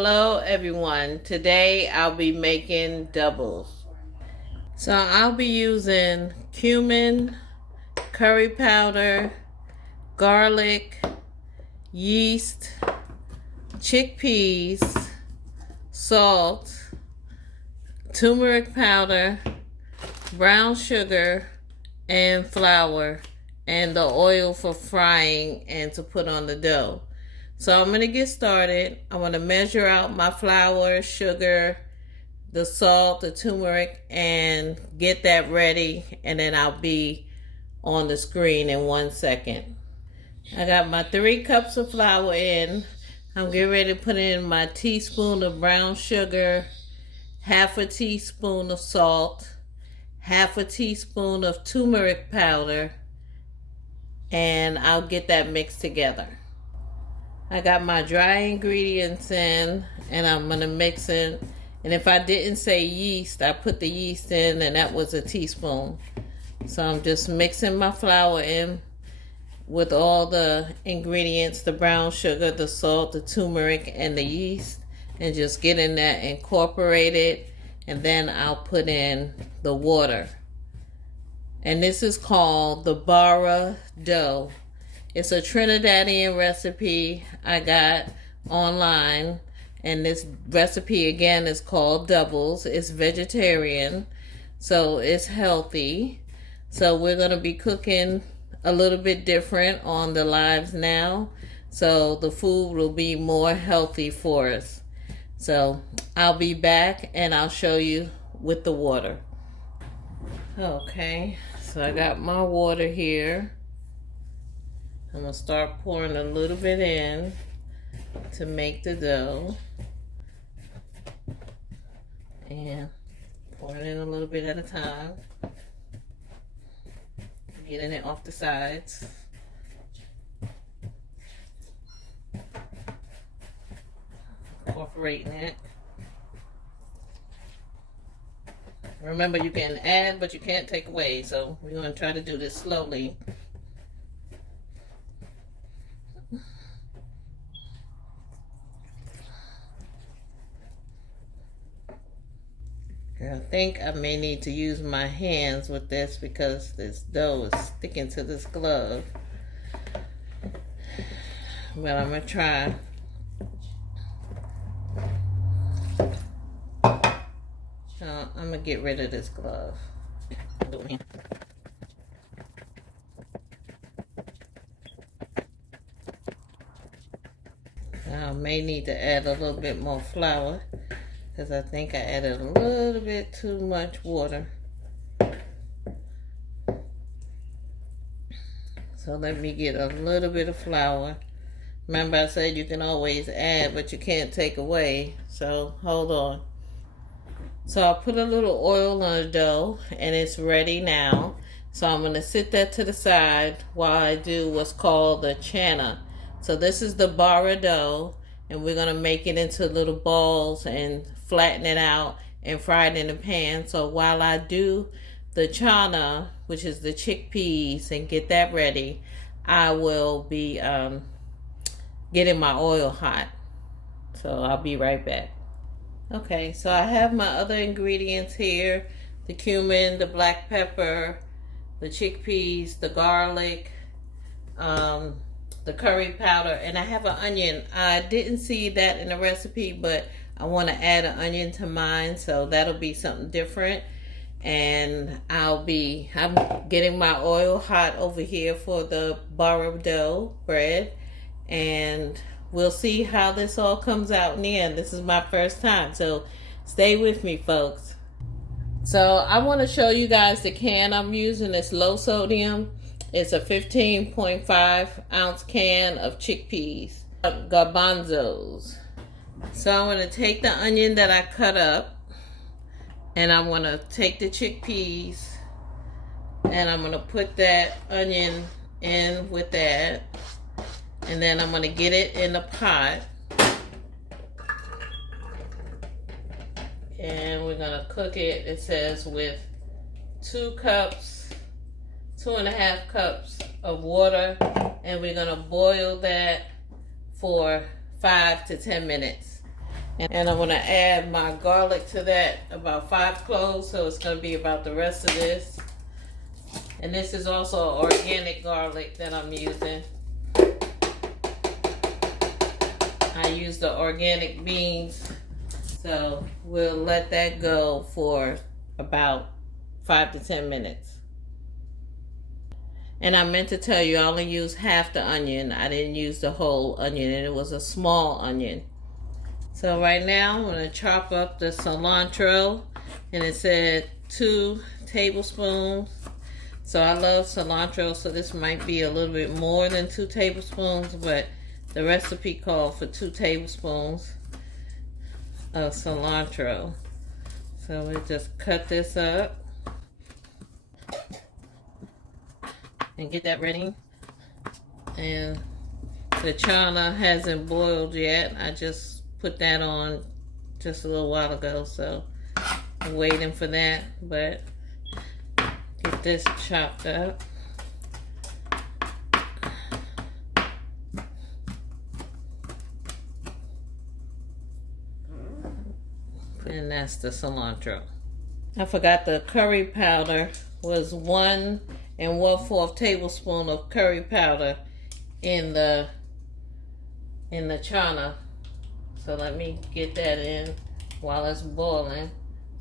Hello everyone. Today I'll be making doubles. So I'll be using cumin, curry powder, garlic, yeast, chickpeas, salt, turmeric powder, brown sugar, and flour, and the oil for frying and to put on the dough. So I'm going to get started. I want to measure out my flour, sugar, the salt, the turmeric, and get that ready. And then I'll be on the screen in 1 second. I got my 3 cups of flour in. I'm getting ready to put in my teaspoon of brown sugar, half a teaspoon of salt, half a teaspoon of turmeric powder, and I'll get that mixed together. I got my dry ingredients in, and I'm going to mix it. And if I didn't say yeast, I put the yeast in, and that was a teaspoon. So I'm just mixing my flour in with all the ingredients, the brown sugar, the salt, the turmeric, and the yeast, and just getting that incorporated. And then I'll put in the water. And this is called the Barra dough. It's a Trinidadian recipe I got online, and this recipe again is called doubles. It's vegetarian, so it's healthy. So we're going to be cooking a little bit different on the lives now, so the food will be more healthy for us. So I'll be back and I'll show you with the water. Okay, so I got my water here. I'm going to start pouring a little bit in to make the dough. And pouring in a little bit at a time. Getting it off the sides. Incorporating it. Remember, you can add, but you can't take away. So we're going to try to do this slowly. I think I may need to use my hands with this because this dough is sticking to this glove. But I'm going to try. So I'm going to get rid of this glove. I may need to add a little bit more flour, because I think I added a little bit too much water. So let me get a little bit of flour. Remember, I said you can always add, but you can't take away. So hold on. So I'll put a little oil on the dough, and it's ready now. So I'm going to sit that to the side while I do what's called the chana. So this is the Barra dough, and we're going to make it into little balls and flatten it out and fry it in the pan. So while I do the chana, which is the chickpeas, and get that ready, I will be getting my oil hot. So I'll be right back. Okay, so I have my other ingredients here: the cumin, the black pepper, the chickpeas, the garlic, the curry powder, and I have an onion. I didn't see that in the recipe, but I want to add an onion to mine, so that'll be something different. And I'm getting my oil hot over here for the Barra dough bread, and we'll see how this all comes out in the end. This is my first time, so stay with me, folks. So I want to show you guys the can I'm using. It's low sodium. It's a 15.5 ounce can of chickpeas, garbanzos. So I'm going to take the onion that I cut up, and I'm going to take the chickpeas, and I'm going to put that onion in with that, and then I'm going to get it in the pot, and we're going to cook it. It says with 2.5 cups of water, and we're going to boil that for 5 to 10 minutes. And I'm going to add my garlic to that, about 5 cloves, so it's going to be about the rest of this. And this is also organic garlic that I'm using. I use the organic beans, so we'll let that go for about 5 to 10 minutes. And I meant to tell you, I only used half the onion. I didn't use the whole onion, and it was a small onion. So right now, I'm going to chop up the cilantro, and it said 2 tablespoons. So I love cilantro, so this might be a little bit more than 2 tablespoons, but the recipe called for 2 tablespoons of cilantro. So we'll just cut this up and get that ready. And the chana hasn't boiled yet. I just put that on just a little while ago, so I'm waiting for that. But get this chopped up. And that's the cilantro. I forgot the curry powder was 1 1/4 tablespoon of curry powder in the chana. So let me get that in while it's boiling.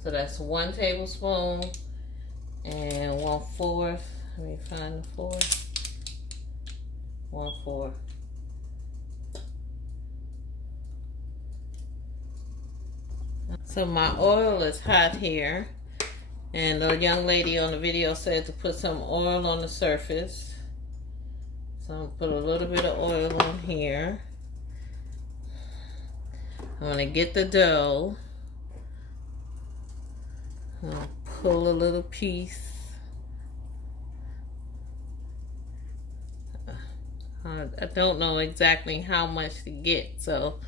So that's 1 tablespoon and 1/4. Let me find the 4th. 1/4. So my oil is hot here, and the young lady on the video said to put some oil on the surface. So I'm gonna put a little bit of oil on here. I'm gonna get the dough. I'll pull a little piece. I don't know exactly how much to get, so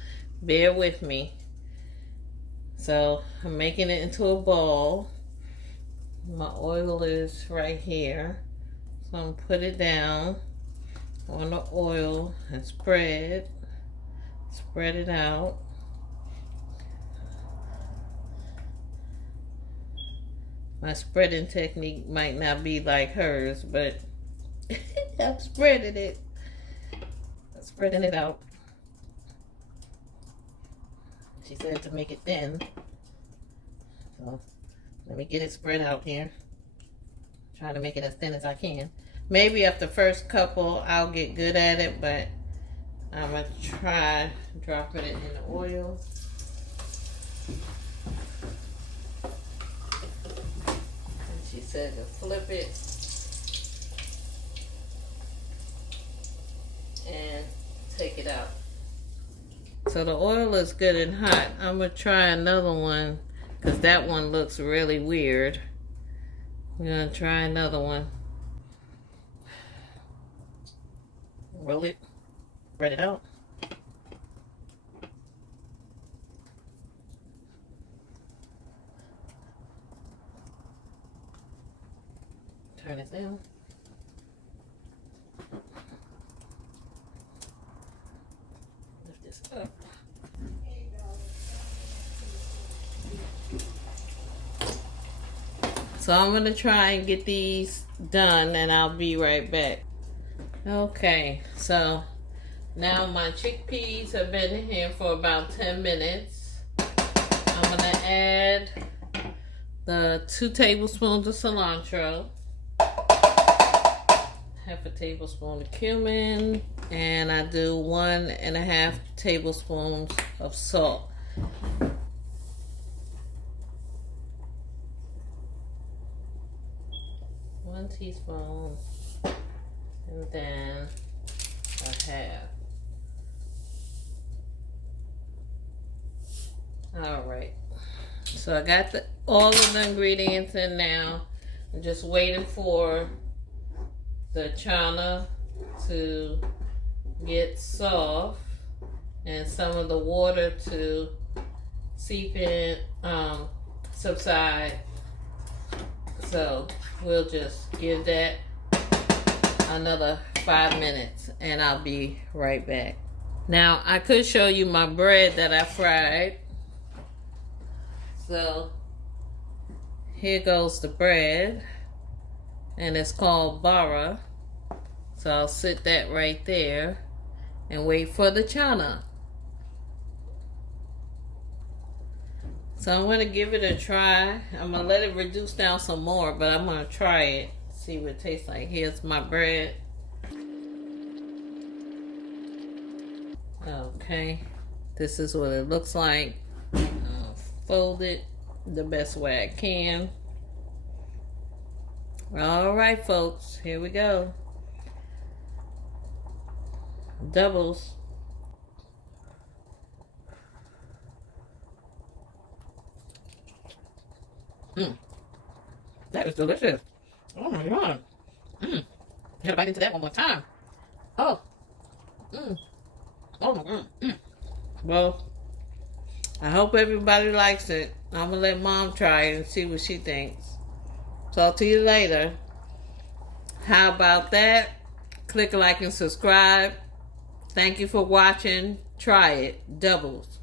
bear with me. So I'm making it into a ball. My oil is right here. So I'm gonna put it down on the oil and spread it out. My spreading technique might not be like hers, but I'm spreading it. I'm spreading it out. She said to make it thin. So let me get it spread out here. Try to make it as thin as I can. Maybe after the first couple I'll get good at it, but I'm gonna try dropping it in the oil. And she said to flip it and take it out. So the oil is good and hot. I'm gonna try another one because that one looks really weird. I'm gonna try another one. Roll it, spread it out. Turn it down. Lift this up. So I'm gonna try and get these done and I'll be right back. Okay, so now my chickpeas have been in here for about 10 minutes. I'm gonna add the 2 tablespoons of cilantro, half a tablespoon of cumin, and I do 1 1/2 tablespoons of salt. 1 teaspoon, and then a half. All right, so I got all of the ingredients in now. I'm just waiting for the chana to get soft and some of the water to seep in, subside. So we'll just give that another 5 minutes and I'll be right back. Now I could show you my bread that I fried, So here goes the bread, and it's called bara. So I'll sit that right there and wait for the chana. So I'm going to give it a try. I'm going to let it reduce down some more, but I'm going to try it, see what it tastes like. Here's my bread. Okay, this is what it looks like. I'll fold it the best way I can. All right, folks, here we go. Doubles. That is delicious. Oh my god. Gotta bite into that one more time. Oh. Oh my god. Well, I hope everybody likes it. I'm gonna let Mom try it and see what she thinks. Talk to you later. How about that? Click like and subscribe. Thank you for watching. Try it. Doubles.